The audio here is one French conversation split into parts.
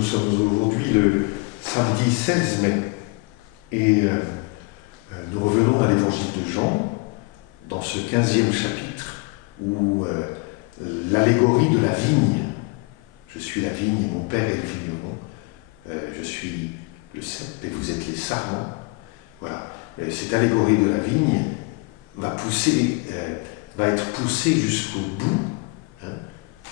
nous sommes aujourd'hui le samedi 16 mai et nous revenons à l'évangile de Jean dans ce 15e chapitre où l'allégorie de la vigne, je suis la vigne et mon père est le vigneron, je suis le cep et vous êtes les sarments. Voilà, cette allégorie de la vigne va être poussée jusqu'au bout.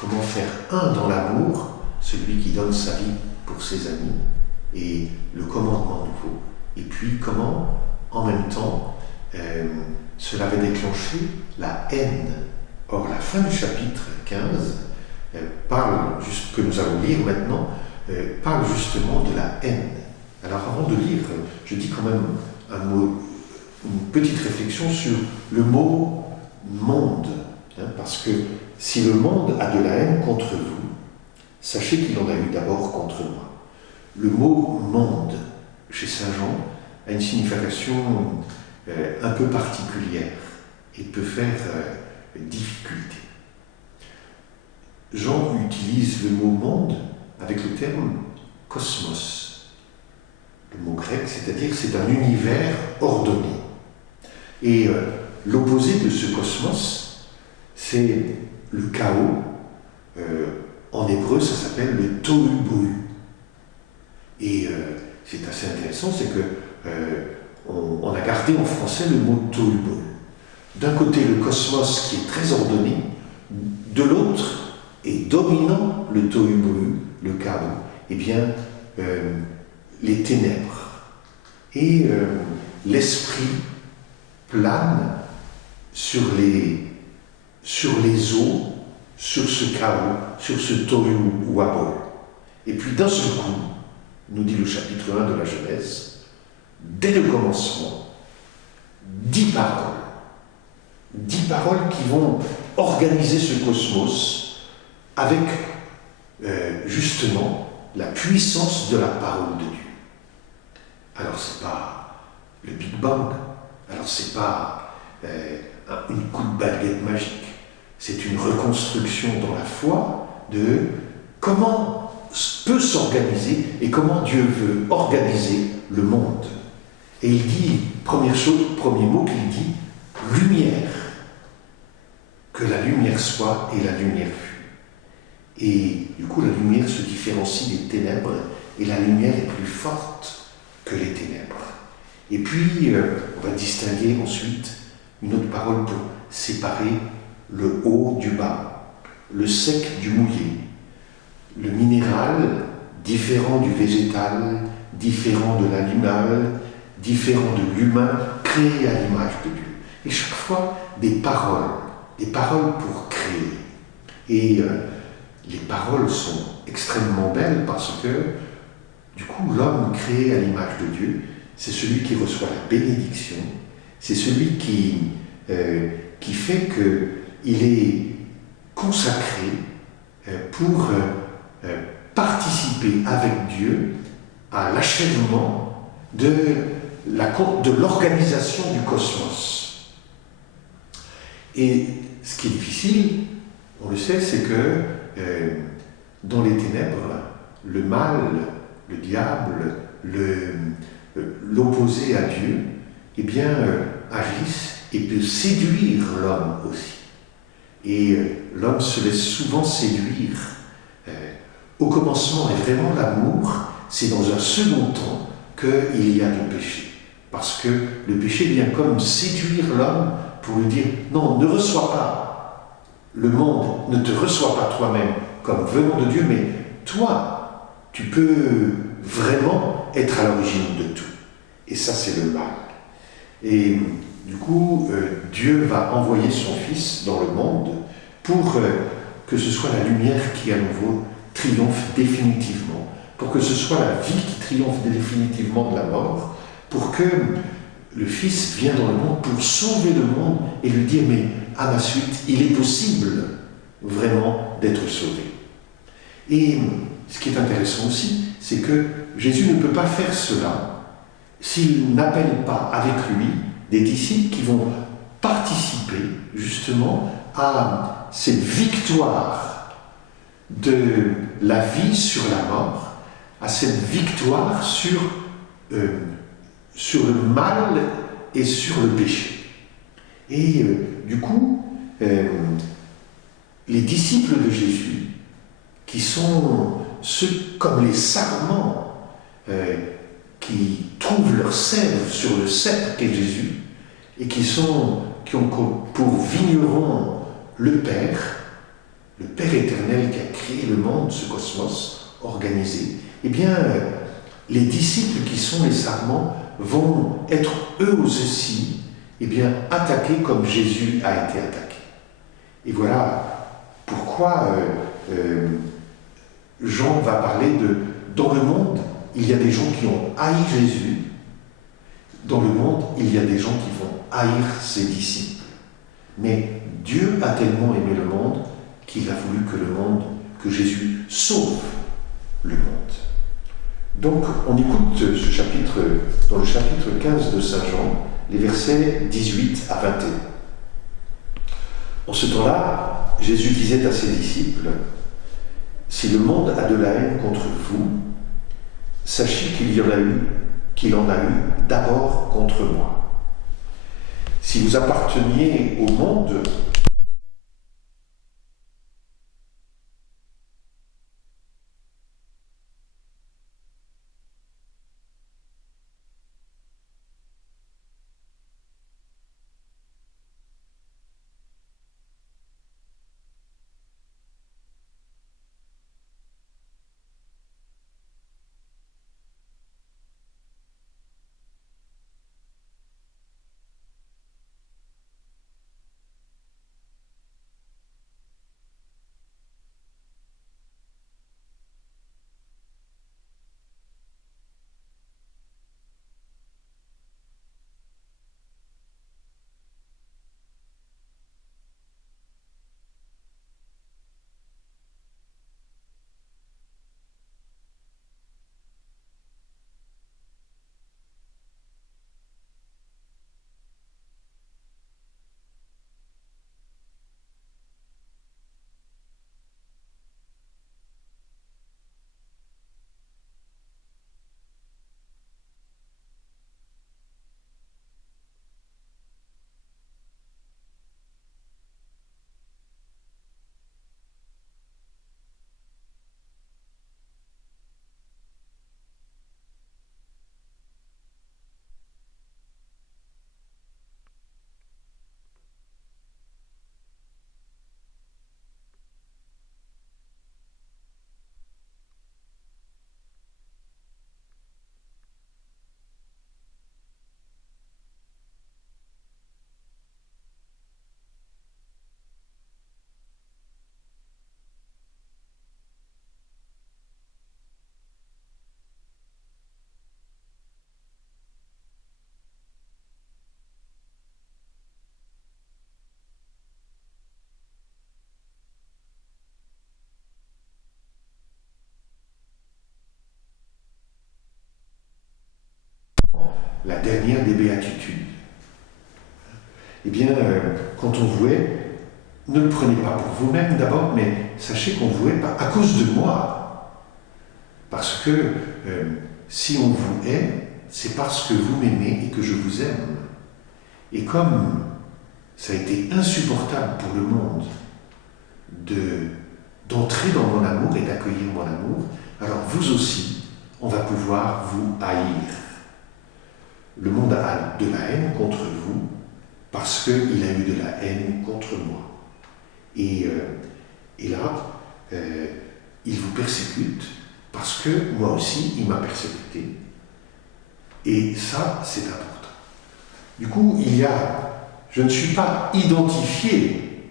Comment faire un dans l'amour, celui qui donne sa vie pour ses amis, et le commandement nouveau. Et puis comment, en même temps, cela va déclencher la haine. Or, la fin du chapitre 15 que nous allons lire maintenant, parle justement de la haine. Alors avant de lire, je dis quand même une petite réflexion sur le mot « monde ». Parce que si le monde a de la haine contre vous, sachez qu'il en a eu d'abord contre moi. Le mot « monde » chez Saint Jean a une signification un peu particulière et peut faire difficulté. Jean utilise le mot « monde » avec le terme « cosmos ». Le mot grec, c'est-à-dire c'est un univers ordonné. Et l'opposé de ce cosmos, c'est le chaos. En hébreu, ça s'appelle le tohu bohu. Et c'est assez intéressant, c'est que on a gardé en français le mot tohu bohu. D'un côté, le cosmos qui est très ordonné, de l'autre, et dominant le tohu bohu, le chaos, eh bien, les ténèbres. Et l'esprit plane sur les eaux, sur ce chaos, sur ce tohu wabol. Et puis d'un seul coup, nous dit le chapitre 1 de la Genèse, dès le commencement, 10 paroles. 10 paroles qui vont organiser ce cosmos avec justement la puissance de la parole de Dieu. Alors c'est pas le Big Bang, alors c'est pas une coup de baguette magique. C'est une reconstruction dans la foi de comment peut s'organiser et comment Dieu veut organiser le monde. Et il dit, premier mot qu'il dit, lumière. Que la lumière soit et la lumière fut. Et du coup, la lumière se différencie des ténèbres et la lumière est plus forte que les ténèbres. Et puis, on va distinguer ensuite une autre parole pour séparer le haut du bas, le sec du mouillé, le minéral différent du végétal, différent de l'animal, différent de l'humain, créé à l'image de Dieu. Et chaque fois, des paroles pour créer. Et les paroles sont extrêmement belles parce que, du coup, l'homme créé à l'image de Dieu, c'est celui qui reçoit la bénédiction, c'est celui qui fait qu'il est consacré pour participer avec Dieu à l'achèvement de l'organisation du cosmos. Et ce qui est difficile, on le sait, c'est que dans les ténèbres, le mal, le diable, l'opposé à Dieu, eh bien, agissent et peut séduire l'homme aussi. Et l'homme se laisse souvent séduire. Au commencement, et vraiment l'amour, c'est dans un second temps qu'il y a le péché. Parce que le péché vient comme séduire l'homme pour lui dire « Non, ne reçois pas le monde, ne te reçois pas toi-même comme venant de Dieu, mais toi, tu peux vraiment être à l'origine de tout. » Et ça, c'est le mal. Et du coup, Dieu va envoyer son Fils dans le monde pour que ce soit la lumière qui, à nouveau, triomphe définitivement, pour que ce soit la vie qui triomphe définitivement de la mort, pour que le Fils vienne dans le monde pour sauver le monde et lui dire « Mais à ma suite, il est possible vraiment d'être sauvé. » Et ce qui est intéressant aussi, c'est que Jésus ne peut pas faire cela s'il n'appelle pas avec lui des disciples qui vont participer justement à cette victoire de la vie sur la mort, à cette victoire sur le mal et sur le péché. Et du coup, les disciples de Jésus, qui sont ceux comme les sarments qui trouvent leur sève sur le cep qu'est Jésus, et qui ont pour vigneron le Père éternel qui a créé le monde, ce cosmos organisé, eh bien, les disciples qui sont les sarments vont être eux aussi, eh bien, attaqués comme Jésus a été attaqué. Et voilà pourquoi Jean va parler de dans le monde, il y a des gens qui ont haï Jésus. Dans le monde, il y a des gens qui vont haïr ses disciples. Mais Dieu a tellement aimé le monde qu'il a voulu que Jésus sauve le monde. Donc, on écoute ce chapitre, dans le chapitre 15 de Saint Jean, les versets 18 à 21. En ce temps-là, Jésus disait à ses disciples, « Si le monde a de la haine contre vous, sachez qu'il en a eu d'abord contre moi. Si vous apparteniez au monde, la dernière des béatitudes. Eh bien, quand on vouait, ne le prenez pas pour vous-même d'abord, mais sachez qu'on vouait pas à cause de moi. Parce que si on vous hait, c'est parce que vous m'aimez et que je vous aime. Et comme ça a été insupportable pour le monde d'entrer dans mon amour et d'accueillir mon amour, alors vous aussi, on va pouvoir vous haïr. Le monde a de la haine contre vous parce qu'il a eu de la haine contre moi. Et là, il vous persécute parce que moi aussi, il m'a persécuté. Et ça, c'est important. Du coup, je ne suis pas identifié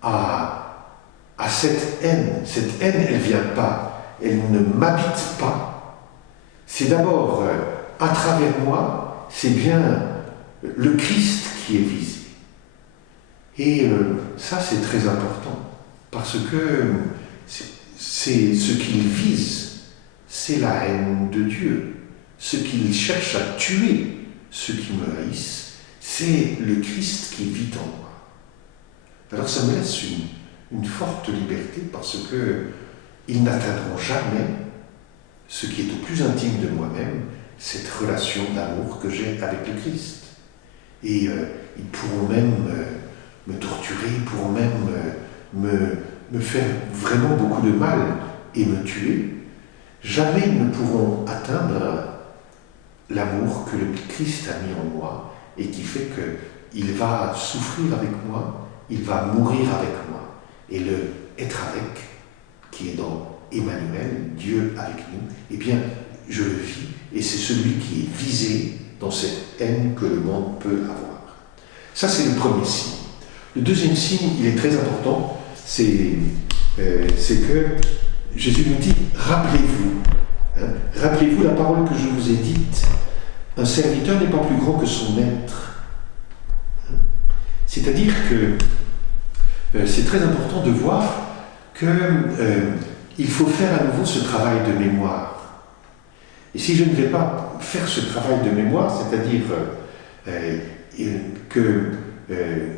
à cette haine. Cette haine, elle ne vient pas, elle ne m'habite pas. C'est d'abord, à travers moi, c'est bien le Christ qui est visé. Et ça, c'est très important, parce que c'est ce qu'il vise, c'est la haine de Dieu. Ce qu'il cherche à tuer, ceux qui me haïssent, c'est le Christ qui vit en moi. Alors ça me laisse une forte liberté, parce que ils n'atteindront jamais ce qui est au plus intime de moi-même, cette relation d'amour que j'ai avec le Christ. Et ils pourront même me torturer, ils pourront même me faire vraiment beaucoup de mal et me tuer. Jamais ils ne pourront atteindre l'amour que le Christ a mis en moi et qui fait qu'il va souffrir avec moi, il va mourir avec moi. Et le être avec, qui est dans Emmanuel, Dieu avec nous, eh bien, je le vis et c'est celui qui est visé dans cette haine que le monde peut avoir. Ça, c'est le premier signe. Le deuxième signe, il est très important, c'est que Jésus nous dit, rappelez-vous, rappelez-vous la parole que je vous ai dite, un serviteur n'est pas plus grand que son maître. C'est-à-dire que c'est très important de voir qu'il faut faire à nouveau ce travail de mémoire. Et si je ne vais pas faire ce travail de mémoire, c'est-à-dire que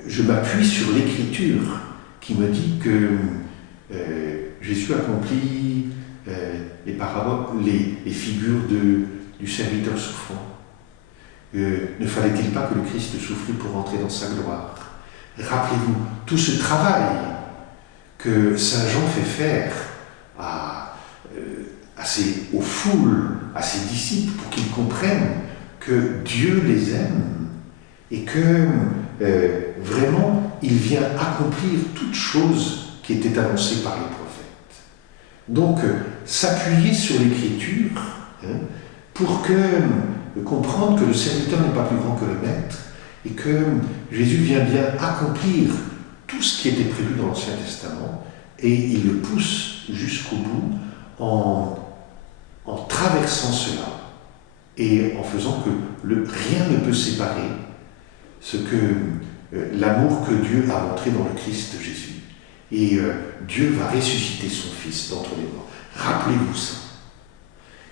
je m'appuie sur l'Écriture qui me dit que Jésus accomplit les paraboles, les figures du serviteur souffrant. Ne fallait-il pas que le Christ souffrit pour entrer dans sa gloire? Rappelez-vous tout ce travail que Saint Jean fait faire aux foules, à ses disciples, pour qu'ils comprennent que Dieu les aime et que vraiment il vient accomplir toutes choses qui étaient annoncées par les prophètes. Donc, s'appuyer sur l'Écriture pour comprendre que le serviteur n'est pas plus grand que le maître et que Jésus vient bien accomplir tout ce qui était prévu dans l'Ancien Testament et il le pousse jusqu'au bout en traversant cela et en faisant que rien ne peut séparer l'amour que Dieu a montré dans le Christ Jésus. Et Dieu va ressusciter son Fils d'entre les morts. Rappelez-vous ça.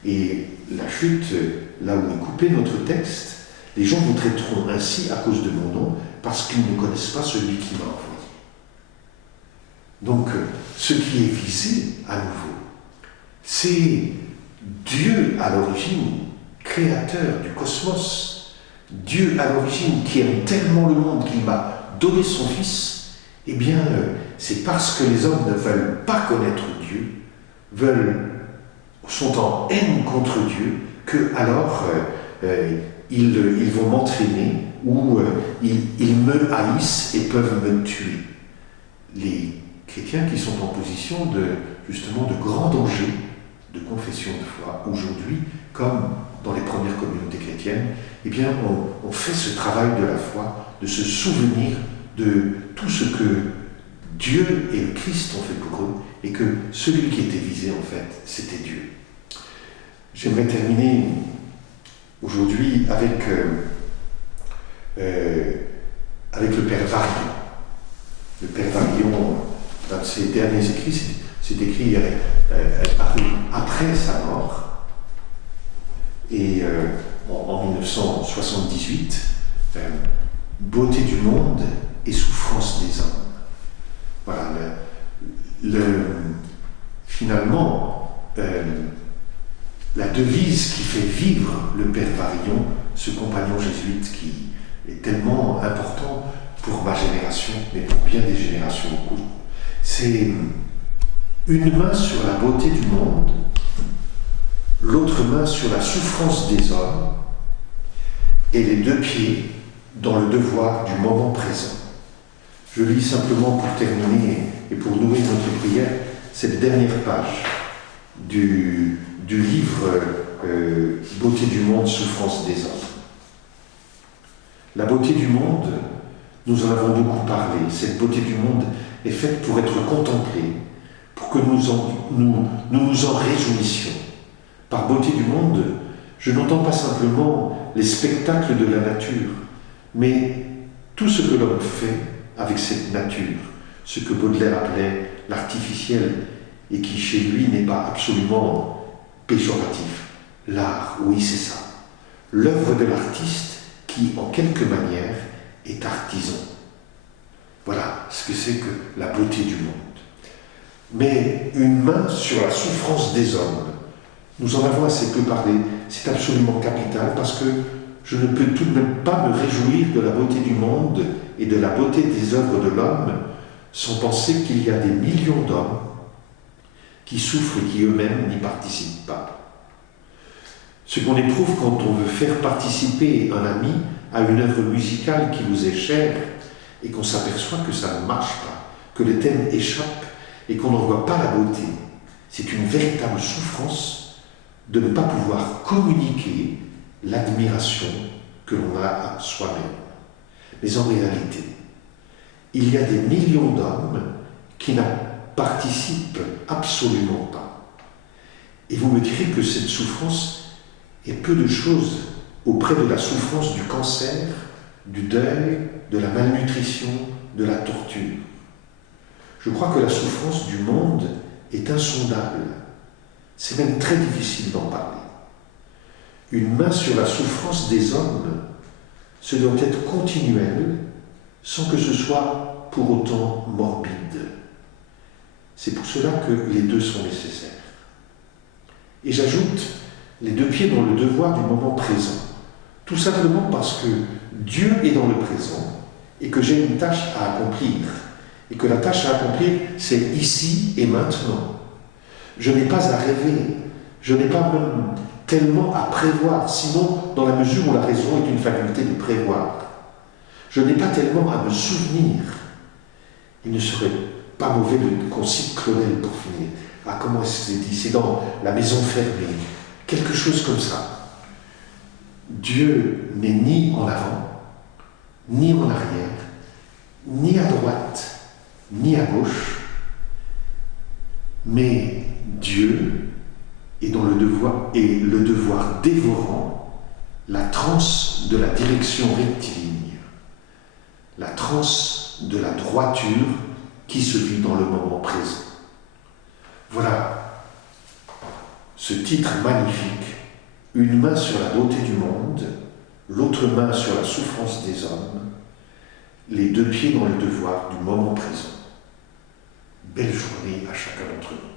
Et la chute, là où est coupé notre texte, les gens vous traiteront ainsi à cause de mon nom, parce qu'ils ne connaissent pas celui qui m'a envoyé. Donc, ce qui est visé, à nouveau, c'est Dieu à l'origine, créateur du cosmos, Dieu à l'origine qui aime tellement le monde qu'il m'a donné son Fils. Eh bien, c'est parce que les hommes ne veulent pas connaître Dieu, sont en haine contre Dieu, que alors ils vont m'entraîner ou ils me haïssent et peuvent me tuer. Les chrétiens qui sont en position justement de grand danger de confession de foi aujourd'hui, comme dans les premières communautés chrétiennes, eh bien on fait ce travail de la foi, de se souvenir de tout ce que Dieu et le Christ ont fait pour eux, et que celui qui était visé, en fait, c'était Dieu. J'aimerais terminer aujourd'hui avec le Père Varion. Le Père Varion, dans ses derniers écrits, c'est écrit après sa mort, et en 1978, beauté du monde et souffrance des hommes. Voilà, finalement, la devise qui fait vivre le Père Varion, ce compagnon jésuite qui est tellement important pour ma génération, mais pour bien des générations au cours, c'est une main sur la beauté du monde, l'autre main sur la souffrance des hommes, et les deux pieds dans le devoir du moment présent. Je lis simplement pour terminer et pour nourrir notre prière cette dernière page du livre Beauté du monde, souffrance des hommes. La beauté du monde, nous en avons beaucoup parlé. Cette beauté du monde est faite pour être contemplée, pour que nous nous en réjouissions. Par beauté du monde, je n'entends pas simplement les spectacles de la nature, mais tout ce que l'homme fait avec cette nature, ce que Baudelaire appelait l'artificiel et qui chez lui n'est pas absolument péjoratif. L'art, oui, c'est ça. L'œuvre de l'artiste qui, en quelque manière, est artisan. Voilà ce que c'est que la beauté du monde. Mais une main sur la souffrance des hommes. Nous en avons assez peu parlé, c'est absolument capital parce que je ne peux tout de même pas me réjouir de la beauté du monde et de la beauté des œuvres de l'homme sans penser qu'il y a des millions d'hommes qui souffrent et qui eux-mêmes n'y participent pas. Ce qu'on éprouve quand on veut faire participer un ami à une œuvre musicale qui vous est chère et qu'on s'aperçoit que ça ne marche pas, que le thème échappe et qu'on n'en voit pas la beauté, c'est une véritable souffrance de ne pas pouvoir communiquer l'admiration que l'on a à soi-même. Mais en réalité, il y a des millions d'hommes qui ne participent absolument pas. Et vous me direz que cette souffrance est peu de choses auprès de la souffrance du cancer, du deuil, de la malnutrition, de la torture. Je crois que la souffrance du monde est insondable. C'est même très difficile d'en parler. Une main sur la souffrance des hommes, ce doit être continuel, sans que ce soit pour autant morbide. C'est pour cela que les deux sont nécessaires. Et j'ajoute les deux pieds dans le devoir du moment présent, tout simplement parce que Dieu est dans le présent et que j'ai une tâche à accomplir, et que la tâche à accomplir, c'est ici et maintenant. Je n'ai pas à rêver, je n'ai pas même tellement à prévoir, sinon dans la mesure où la raison est une faculté de prévoir. Je n'ai pas tellement à me souvenir. Il ne serait pas mauvais qu'on cite Claudel pour finir. Ah, comment est-ce que c'est dit? C'est dans La Maison fermée. Quelque chose comme ça. Dieu n'est ni en avant, ni en arrière, ni à droite, ni à gauche, mais Dieu est dans le devoir, et le devoir dévorant, la transe de la direction rectiligne, la transe de la droiture qui se vit dans le moment présent. Voilà ce titre magnifique, une main sur la beauté du monde, l'autre main sur la souffrance des hommes, les deux pieds dans le devoir du moment présent. Belle journée à chacun d'entre nous.